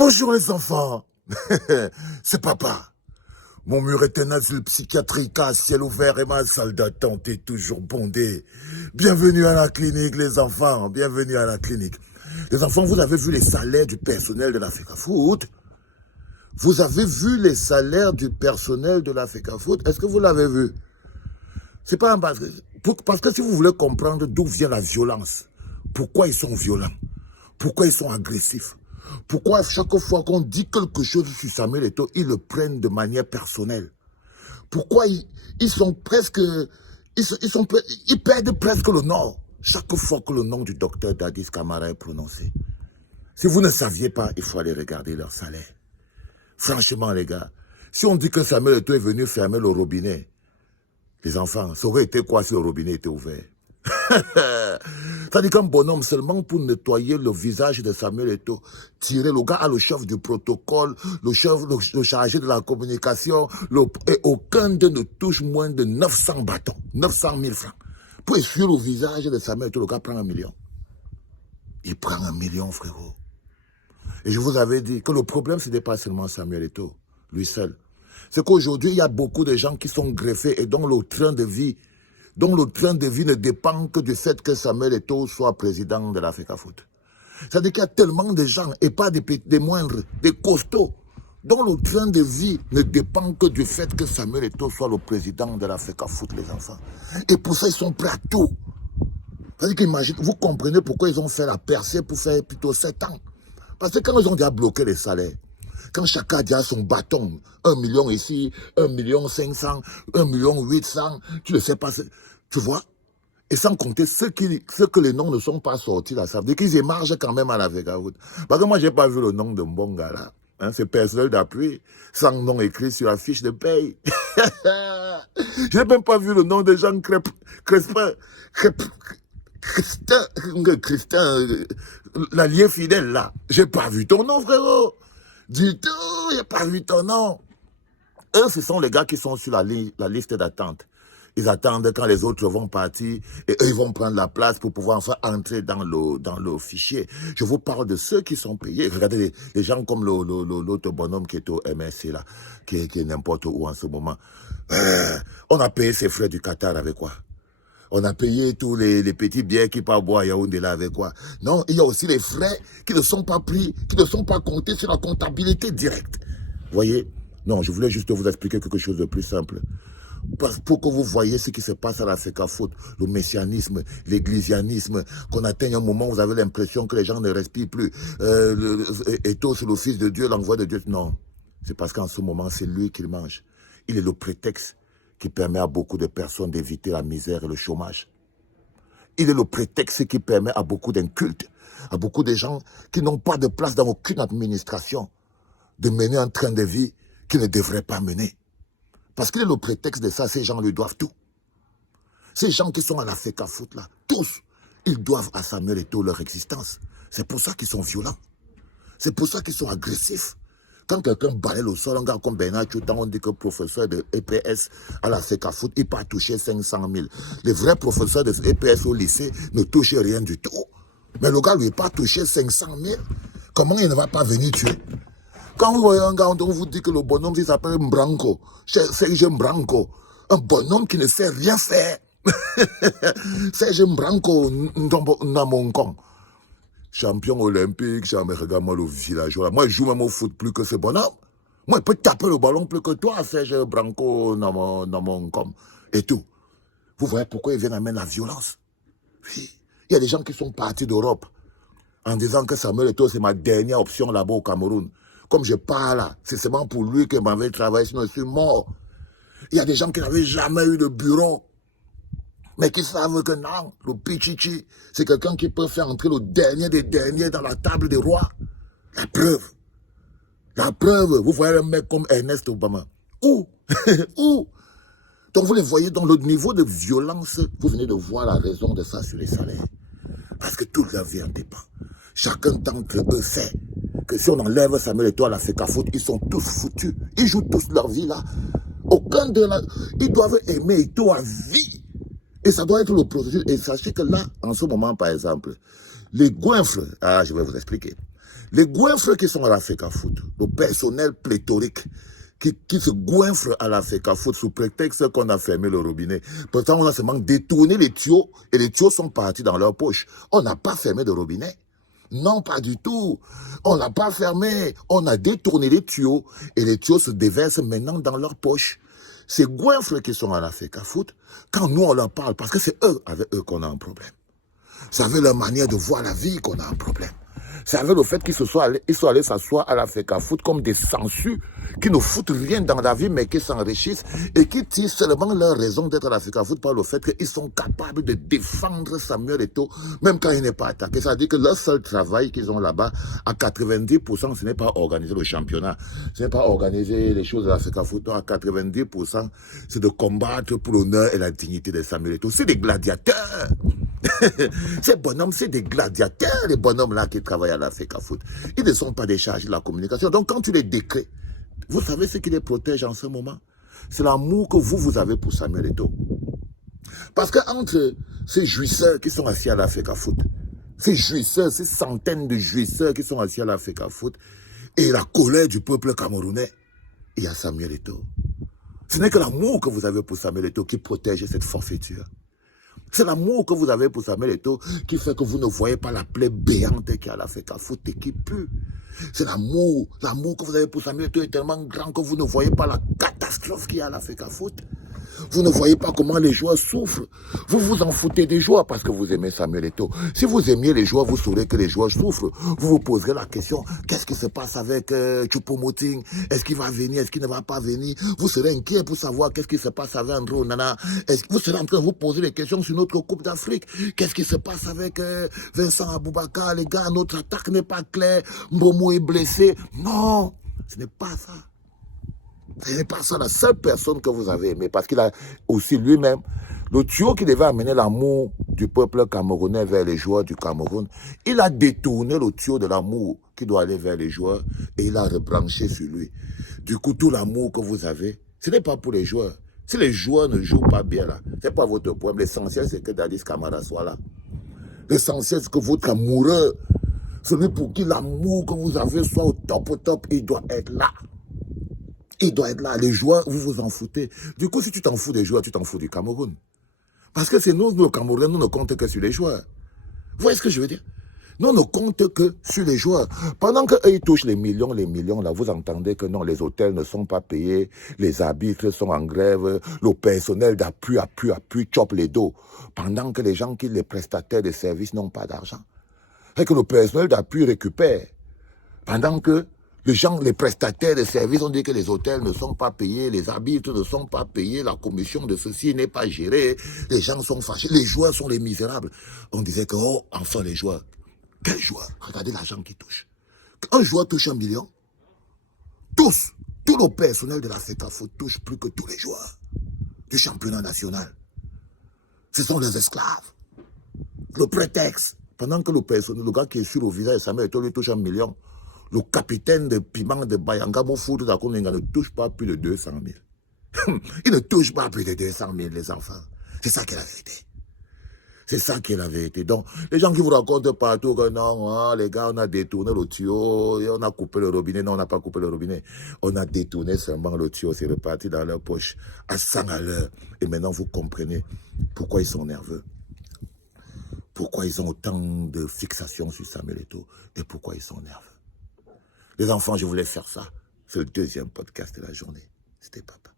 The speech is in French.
Bonjour les enfants, c'est papa. Mon mur est un asile psychiatrique à ciel ouvert et ma salle d'attente est toujours bondée. Bienvenue à la clinique les enfants, bienvenue à la clinique. Les enfants, vous avez vu les salaires du personnel de la FECAFOOT? Vous avez vu les salaires du personnel de la FECAFOOT? Est-ce que vous l'avez vu? C'est pas parce que si vous voulez comprendre d'où vient la violence, pourquoi ils sont violents, pourquoi ils sont agressifs, pourquoi chaque fois qu'on dit quelque chose sur Samuel Eto'o, ils le prennent de manière personnelle. Pourquoi ils sont presque, ils perdent presque le nom chaque fois que le nom du docteur Dadis Camara est prononcé. Si vous ne saviez pas, il faut aller regarder leur salaire. Franchement les gars, si on dit que Samuel Eto'o est venu fermer le robinet, les enfants, ça aurait été quoi si le robinet était ouvert? Ça dit qu'un bonhomme seulement pour nettoyer le visage de Samuel Eto'o, tirer le gars à le chef du protocole, le chargé de la communication, et aucun d'eux ne touche moins de 900 bâtons, 900 000 francs. Pour essuyer le visage de Samuel Eto'o, le gars prend 1 million. Il prend 1 million, frérot. Et je vous avais dit que le problème, ce n'est pas seulement Samuel Eto'o, lui seul. C'est qu'aujourd'hui, il y a beaucoup de gens qui sont greffés et dont le train de vie ne dépend que du fait que Samuel Eto'o soit président de la FECAFOOT. C'est-à-dire qu'il y a tellement de gens, et pas des moindres, des costauds, dont le train de vie ne dépend que du fait que Samuel Eto'o soit le président de la FECAFOOT, les enfants. Et pour ça, ils sont prêts à tout. C'est-à-dire qu'imagine, vous comprenez pourquoi ils ont fait la percée pour faire plutôt 7 ans. Parce que quand ils ont déjà bloqué les salaires, quand chacun a déjà son bâton, 1 million ici, 1 million 500, 1 million 800, tu ne sais pas, tu vois. Et sans compter ceux que les noms ne sont pas sortis là, ça veut dire qu'ils émargent quand même à la FECAFOOT. Parce que moi, je n'ai pas vu le nom de Mbonga là. Hein, c'est personnel d'appui, sans nom écrit sur la fiche de paye. Je n'ai même pas vu le nom de Jean Crespin, Christin, l'allié fidèle là. J'ai pas vu ton nom, frérot. Du tout, j'ai pas vu ton nom. Eux, ce sont les gars qui sont sur la liste d'attente. Ils attendent quand les autres vont partir et eux, ils vont prendre la place pour pouvoir enfin entrer dans le fichier. Je vous parle de ceux qui sont payés. Regardez les gens comme l'autre bonhomme qui est au MSC là, qui est n'importe où en ce moment. On a payé ses frais du Qatar avec quoi? On a payé tous les petits biens qui partent boire à Yaoundé là avec quoi? Non, il y a aussi les frais qui ne sont pas pris, qui ne sont pas comptés sur la comptabilité directe. Vous voyez? Non, je voulais juste vous expliquer quelque chose de plus simple. Pour que vous voyez ce qui se passe à la FECAFOOT, le messianisme, l'églisianisme, qu'on atteigne un moment où vous avez l'impression que les gens ne respirent plus. Eto'o, c'est le Fils de Dieu, l'envoi de Dieu. Non, c'est parce qu'en ce moment, c'est lui qu'il mange. Il est le prétexte qui permet à beaucoup de personnes d'éviter la misère et le chômage. Il est le prétexte qui permet à beaucoup d'incultes, à beaucoup de gens qui n'ont pas de place dans aucune administration, de mener un train de vie qu'ils ne devraient pas mener. Parce qu'il est le prétexte de ça, ces gens lui doivent tout. Ces gens qui sont à la FECAFOOT là, tous, ils doivent à Samuel Eto'o leur existence. C'est pour ça qu'ils sont violents. C'est pour ça qu'ils sont agressifs. Quand quelqu'un balaye le sol, un gars comme Bernard Choutan, on dit que professeur de EPS à la FECAFOOT, il peut toucher 500 000. Les vrais professeurs de EPS au lycée ne touchent rien du tout. Mais le gars lui pas touché 500 000. Comment il ne va pas venir tuer? Quand vous voyez un gars, on vous dit que le bonhomme, il s'appelle Mbranco, Serge Mbranco, un bonhomme qui ne sait rien faire. Serge Mbranco, Namonkong. Champion olympique, regarde-moi le villageois. Moi, je joue même au foot plus que ce bonhomme. Moi, il peut taper le ballon plus que toi, Serge Branco, dans mon com. Et tout. Vous voyez pourquoi ils viennent amener la violence? Oui. Il y a des gens qui sont partis d'Europe en disant que Samuel Eto'o, c'est ma dernière option là-bas au Cameroun. Comme je parle là, c'est seulement pour lui que je m'avais travaillé, sinon je suis mort. Il y a des gens qui n'avaient jamais eu de bureau. Mais qui savent que non, le Pichichi, c'est quelqu'un qui peut faire entrer le dernier des derniers dans la table des rois. La preuve. La preuve. Vous voyez un mec comme Ernest Obama. Où? Où? Donc vous les voyez dans le niveau de violence. Vous venez de voir la raison de ça sur les salaires. Parce que toute la vie en dépend. Chacun d'entre eux sait que si on enlève Samuel Eto'o à la FECAFOOT, ils sont tous foutus. Ils jouent tous leur vie là. Aucun de là. Ils doivent aimer Eto'o à vie. Et ça doit être le processus. Et sachez que là, en ce moment, par exemple, les goinfres, je vais vous expliquer. Les goinfres qui sont à l'Africa Foot, le personnel pléthorique qui se goinfre à l'Africa Foot sous prétexte qu'on a fermé le robinet. Pourtant, on a seulement détourné les tuyaux et les tuyaux sont partis dans leur poche. On n'a pas fermé de robinet. Non, pas du tout. On l'a pas fermé. On a détourné les tuyaux et les tuyaux se déversent maintenant dans leur poche. Ces goinfres qui sont à l'Africa Foot, quand nous on leur parle, parce que c'est eux, avec eux qu'on a un problème. C'est avec leur manière de voir la vie qu'on a un problème. C'est avec le fait qu'ils sont allés s'asseoir à l'Africa Foot comme des sangsues qui ne foutent rien dans la vie mais qui s'enrichissent et qui tirent seulement leur raison d'être à l'Africa Foot par le fait qu'ils sont capables de défendre Samuel Eto'o même quand il n'est pas attaqué. Ça veut dire que leur seul travail qu'ils ont là-bas, à 90%, ce n'est pas organiser le championnat, ce n'est pas organiser les choses de l'Africa Foot. À 90%, c'est de combattre pour l'honneur et la dignité de Samuel Eto'o. C'est des gladiateurs. Ces bonhommes, c'est des gladiateurs, les bonhommes là qui travaillent à l'Africa Foot. Ils ne sont pas des chargés de la communication. Donc quand tu les décrets, vous savez ce qui les protège en ce moment? C'est l'amour que vous avez pour Samuel Eto'o. Parce que entre ces jouisseurs qui sont assis à l'Africa Foot, ces jouisseurs, ces centaines de jouisseurs qui sont assis à l'Africa Foot, et la colère du peuple camerounais, il y a Samuel Eto'o. Ce n'est que l'amour que vous avez pour Samuel Eto'o qui protège cette forfaiture. C'est l'amour que vous avez pour Samuel Eto'o qui fait que vous ne voyez pas la plaie béante qui a l'Africa Foot et qui pue. C'est l'amour que vous avez pour Samuel Eto'o est tellement grand que vous ne voyez pas la catastrophe qu'il y a à l'Africa Foot. Vous ne voyez pas comment les joueurs souffrent. Vous vous en foutez des joueurs parce que vous aimez Samuel Eto'o. Si vous aimiez les joueurs, vous saurez que les joueurs souffrent. Vous vous poserez la question, qu'est-ce qui se passe avec Choupo-Moting? Est-ce qu'il va venir? Est-ce qu'il ne va pas venir? Vous serez inquiet pour savoir qu'est-ce qui se passe avec André Onana. Vous serez en train de vous poser des questions sur notre Coupe d'Afrique. Qu'est-ce qui se passe avec Vincent Aboubakar? Les gars, notre attaque n'est pas claire. Mbomo est blessé. Non, ce n'est pas ça. Ce n'est pas ça la seule personne que vous avez aimée, parce qu'il a aussi lui-même, le tuyau qui devait amener l'amour du peuple camerounais vers les joueurs du Cameroun, il a détourné le tuyau de l'amour qui doit aller vers les joueurs et il a rebranché sur lui. Du coup, tout l'amour que vous avez, ce n'est pas pour les joueurs. Si les joueurs ne jouent pas bien là, ce n'est pas votre problème. L'essentiel, c'est que Dadis Camara soit là. L'essentiel, c'est que votre amoureux, ce n'est pour qui l'amour que vous avez soit au top, il doit être là. Il doit être là. Les joueurs, vous vous en foutez. Du coup, si tu t'en fous des joueurs, tu t'en fous du Cameroun. Parce que c'est nous, le Camerounais, nous ne comptons que sur les joueurs. Vous voyez ce que je veux dire? Nous ne comptons que sur les joueurs. Pendant qu'eux, ils touchent les millions, là, vous entendez que non, les hôtels ne sont pas payés, les arbitres sont en grève, le personnel d'appui, chope les dos. Pendant que les gens les prestataires de services n'ont pas d'argent. Et que le personnel d'appui récupère. Pendant que les prestataires de services ont dit que les hôtels ne sont pas payés, les arbitres ne sont pas payés, la commission de ceci n'est pas gérée, les gens sont fâchés, les joueurs sont les misérables. On disait que, oh, enfin les joueurs. Quels joueurs? Regardez l'argent qu'ils touchent. Un joueur touche 1 million. Tout le personnel de l'Africa Foot touche plus que tous les joueurs du championnat national. Ce sont les esclaves. Le prétexte, pendant que le personnel, le gars qui est sur le visage de Samuel Eto'o lui touche 1 million, le capitaine de piment de Bayanga Mofoudou d'Akonenga ne touche pas plus de 200 000. Il ne touche pas plus de 200 000, les enfants. C'est ça qui est la vérité. C'est ça qui est la vérité. Donc, les gens qui vous racontent partout que non, hein, les gars, on a détourné le tuyau, et on a coupé le robinet. Non, on n'a pas coupé le robinet. On a détourné seulement le tuyau. C'est reparti dans leur poche à 100 à l'heure. Et maintenant, vous comprenez pourquoi ils sont nerveux. Pourquoi ils ont autant de fixation sur Samuel Eto'o et pourquoi ils sont nerveux. Les enfants, je voulais faire ça. C'est le deuxième podcast de la journée. C'était papa.